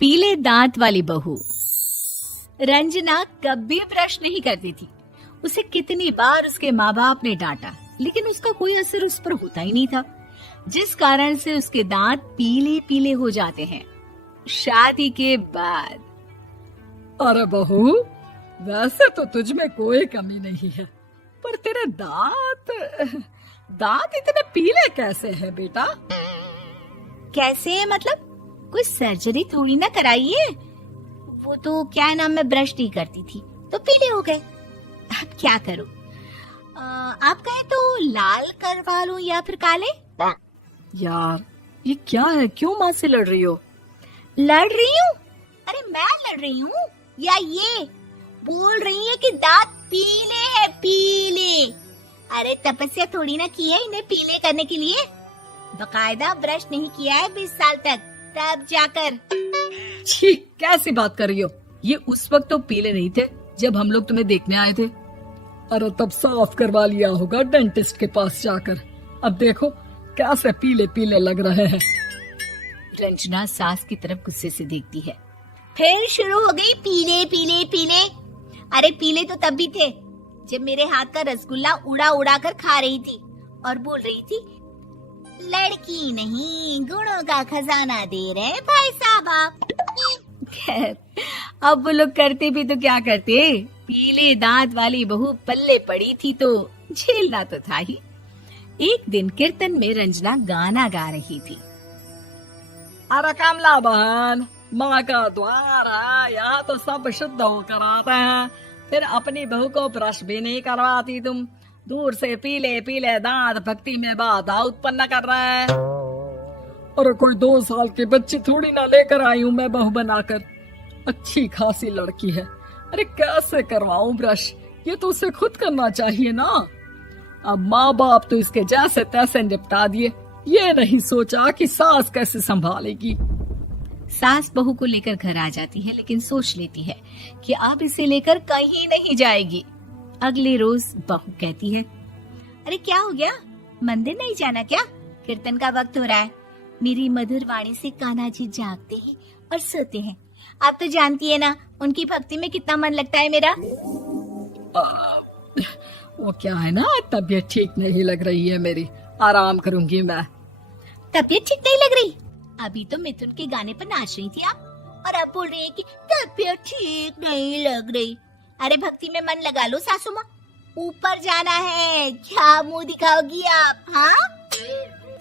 पीले दांत वाली बहू। रंजना कभी ब्रश नहीं करती थी। उसे कितनी बार उसके माँ बाप ने डांटा, लेकिन उसका कोई असर उस पर होता ही नहीं था, जिस कारण से उसके दांत पीले पीले हो जाते हैं। शादी के बाद। अरे बहू, वैसे तो तुझ में कोई कमी नहीं है, पर तेरे दांत इतने पीले कैसे हैं बेटा? कैसे मतलब? कोई सर्जरी थोड़ी ना कराई है। वो तो क्या नाम, मैं ब्रश नहीं करती थी तो पीले हो गए। अब क्या करूं? आप कहे तो लाल करवा लूं या फिर काले? यार ये क्या है, क्यों माँ से लड़ रही हो? लड़ रही हूँ? अरे मैं लड़ रही हूँ या ये बोल रही है कि दांत पीले हैं, पीले। अरे तपस्या थोड़ी ना की है इन्हें पीले करने के लिए। बकायदा ब्रश नहीं किया है 20 साल तक, तब जाकर। छी, कैसी बात कर रही हो? ये उस वक्त तो पीले नहीं थे जब हम लोग तुम्हें देखने आए थे। अरे तब साफ करवा लिया होगा डेंटिस्ट के पास जाकर। अब देखो कैसे पीले पीले लग रहे हैं। रंजना सास की तरफ गुस्से से देखती है। फिर शुरू हो गई पीले पीले पीले। अरे पीले तो तब भी थे जब मेरे हाथ का रसगुल्ला उड़ा उड़ा कर खा रही थी और बोल रही थी, लड़की नहीं गुणों का खजाना दे रहे भाई साहब आप। खैर, अब वो लोग करते भी तो क्या करते, पीले दांत वाली बहू पल्ले पड़ी थी तो झेलना तो था ही। एक दिन कीर्तन में रंजना गाना गा रही थी। अरे कमला बहन, माँ का द्वार है, यहाँ तो सब शुद्ध होकर आते हैं, फिर अपनी बहू को ब्रश भी नहीं करवाती तुम। दूर से पीले पीले दांत भक्ति में बाधा उत्पन्न कर रहे हैं। और कोई 2 साल के बच्चे थोड़ी ना लेकर आई हूँ मैं बहू बनाकर। अच्छी खासी लड़की है, अरे कैसे करवाऊं ब्रश? ये तो उसे खुद करना चाहिए ना। अब माँ बाप तो इसके जैसे तैसे निपटा दिए, ये नहीं सोचा कि सास कैसे संभालेगी। सास बहू को लेकर घर आ जाती है, लेकिन सोच लेती है कि अब इसे लेकर कहीं नहीं जाएगी। अगले रोज बहू कहती है, अरे क्या हो गया, मंदिर नहीं जाना क्या? कीर्तन का वक्त हो रहा है। मेरी मधुर वाणी से कान्हा जी जागते हैं और सोते हैं। आप तो जानती है ना उनकी भक्ति में कितना मन लगता है मेरा। वो क्या है ना, तबीयत ठीक नहीं लग रही है मेरी, आराम करूंगी मैं। तबीयत ठीक नहीं लग रही? अभी तो मिथुन के गाने पर नाच रही थी आप, और अब बोल रही है कि तबीयत ठीक नहीं लग रही। अरे भक्ति में मन लगा लो सासू माँ, ऊपर जाना है, क्या मुंह दिखाओगी आप? हाँ?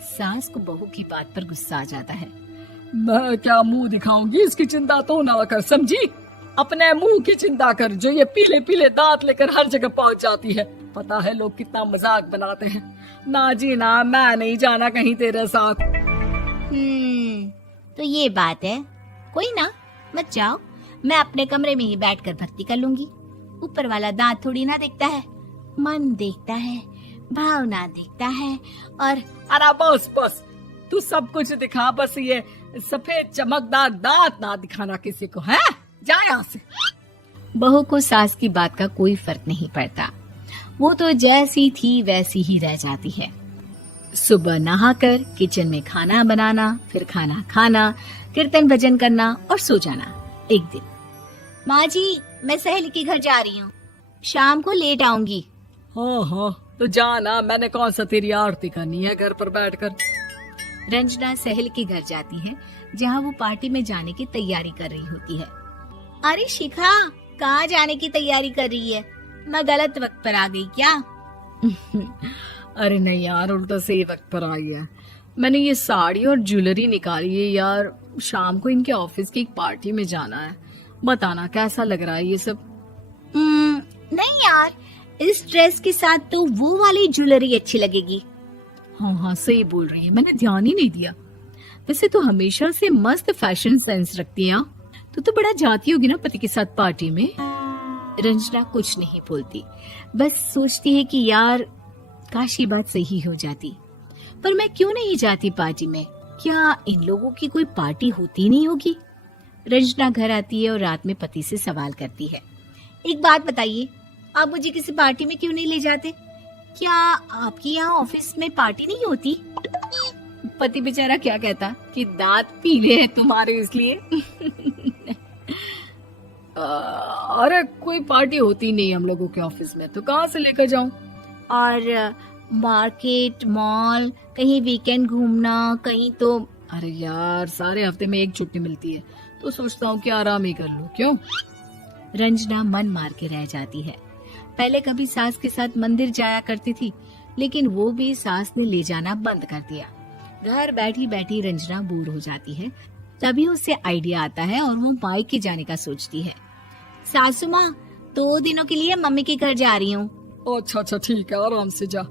सास को बहू की बात पर गुस्सा आ जाता है। मैं क्या मुंह दिखाऊंगी, इसकी चिंता तो ना कर, समझी? अपने मुंह की चिंता कर, जो ये पीले पीले दांत लेकर हर जगह पहुंच जाती है। पता है लोग कितना मजाक बनाते हैं। ना जी ना, मैं नहीं जाना कहीं तेरे साथ। तो ये बात है। कोई ना, मत जाओ, मैं अपने कमरे में ही बैठकर भक्ति कर लूंगी। ऊपर वाला दांत थोड़ी ना देखता है, मन देखता है, भावना देखता है। और अरे बस बस, तू सब कुछ दिखा, बस ये सफेद चमकदार दांत ना दिखाना किसी को, है? जा यहाँ से। बहू को सास की बात का कोई फर्क नहीं पड़ता, वो तो जैसी थी वैसी ही रह जाती है। सुबह नहाकर किचन में खाना बनाना, फिर खाना खाना, कीर्तन भजन करना और सो जाना। एक दिन, माँ जी मैं सहेली के घर जा रही हूँ, शाम को लेट आऊंगी। हाँ, तो जाना, मैंने कौन सा तेरी आरती करनी है घर पर बैठकर। रंजना सहेली के घर जाती है, जहाँ वो पार्टी में जाने की तैयारी कर रही होती है। अरे शिखा, कहाँ जाने की तैयारी कर रही है? मैं गलत वक्त पर आ गई क्या? अरे नहीं यार, उल्टा सही वक्त पर आई है। मैंने ये साड़ी और ज्वेलरी निकाली है यार, शाम को इनके ऑफिस की एक पार्टी में जाना है। बताना कैसा लग रहा है ये सब? नहीं यार, इस ड्रेस के साथ तो वो वाली ज्वेलरी अच्छी लगेगी। हाँ सही बोल रही है, मैंने ध्यान ही नहीं दिया। वैसे तो हमेशा से मस्त फैशन सेंस रखती है। तो बड़ा जाती होगी ना पति के साथ पार्टी में। रंजना कुछ नहीं बोलती, बस सोचती है कि यार काश ये बात सही हो जाती, पर मैं क्यों नहीं जाती पार्टी में? क्या इन लोगों की कोई पार्टी होती नहीं होगी? रंजना घर आती है और रात में पति से सवाल करती है, एक बात बताइए, आप मुझे किसी पार्टी में क्यों नहीं ले जाते? क्या आपके यहाँ ऑफिस में पार्टी नहीं होती? पति बेचारा क्या कहता कि दांत पीले हैं तुम्हारे इसलिए। अरे कोई पार्टी होती नहीं हम लोगों के ऑफिस में, तो कहाँ से लेकर जाऊं? और मार्केट, मॉल, कहीं वीकेंड घूमना, कहीं तो। अरे यार सारे हफ्ते में एक छुट्टी मिलती है, तो सोचता हूँ कि आराम ही कर लूं। क्यों? रंजना मन मार के रह जाती है। पहले कभी सास के साथ मंदिर जाया करती थी, लेकिन वो भी सास ने ले जाना बंद कर दिया। घर बैठी बैठी रंजना बोर हो जाती है। तभी उसे आइडिया आता है और वो मायके जाने का सोचती है। सासू माँ, 2 दिनों के लिए मम्मी के घर जा रही हूँ। अच्छा अच्छा ठीक है, आराम से जा।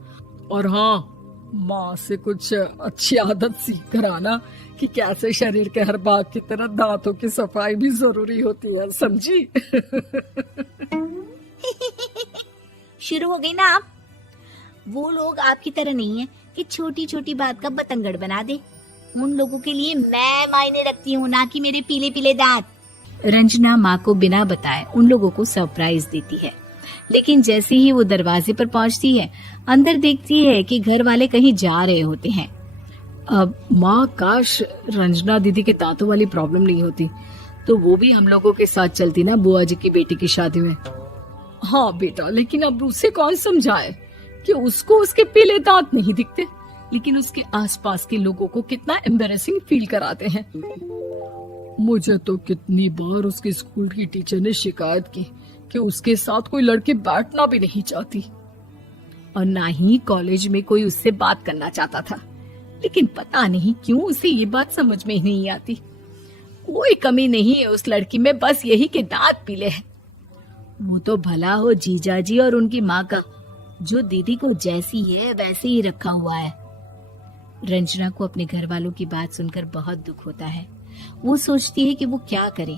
और हाँ, माँ से कुछ अच्छी आदत सीख कर आना कि कैसे शरीर के हर भाग की तरह दांतों की सफाई भी जरूरी होती है, समझी? शुरू हो गई ना आप। वो लोग आपकी तरह नहीं है कि छोटी छोटी बात का बतंगड़ बना दे। उन लोगों के लिए मैं मायने रखती हूँ, ना कि मेरे पीले पीले दांत। रंजना माँ को बिना बताए उन लोगों को सरप्राइज देती है, लेकिन जैसे ही वो दरवाजे पर पहुंचती है, अंदर देखती है कि घर वाले कहीं जा रहे होते हैं। अब माँ, काश रंजना दीदी के दांतों वाली प्रॉब्लम नहीं होती, तो वो भी हम लोगों के साथ चलती ना बुआ जी की बेटी की शादी में। हाँ बेटा, लेकिन अब उसे कौन समझाए कि उसको उसके पीले दांत नहीं दिखते, लेकिन उसके आसपास के लोगों को कितना एम्बैरेसिंग फील कराते हैं। मुझे तो कितनी बार उसके स्कूल की टीचर ने शिकायत की कि उसके साथ कोई लड़की बैठना भी नहीं चाहती, और ना ही कॉलेज में कोई उससे बात करना चाहता था। लेकिन पता नहीं क्यों उसे ये बात समझ में ही नहीं आती। कोई कमी नहीं है उस लड़की में, बस यही कि दांत पीले हैं। वो तो भला हो जीजा जी और उनकी माँ का, जो दीदी को जैसी है वैसे ही रखा हुआ है। रंजना को अपने घर वालों की बात सुनकर बहुत दुख होता है। वो सोचती है कि वो क्या करे,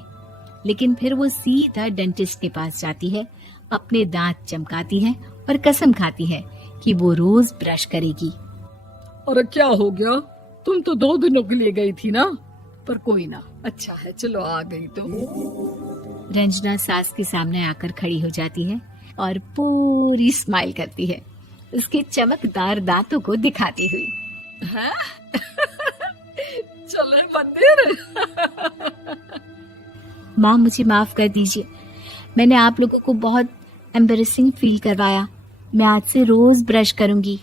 लेकिन फिर वो सीधा डेंटिस्ट के पास जाती है, अपने दांत चमकाती है और कसम खाती है कि वो रोज ब्रश करेगी। अरे क्या हो गया? तुम तो 2 दिनों के लिए गई थी ना, पर कोई ना, अच्छा है, चलो आ गई तो। रंजना सास के सामने आकर खड़ी हो जाती है और पूरी स्माइल करती है, उसके चमकदार दांतों को दिखाती हुई। हैं? चले मंदिर? माँ, मुझे माफ कर दीजिए, मैंने आप लोगों को बहुत एम्बैरेसिंग फील करवाया। मैं आज से रोज ब्रश करूंगी।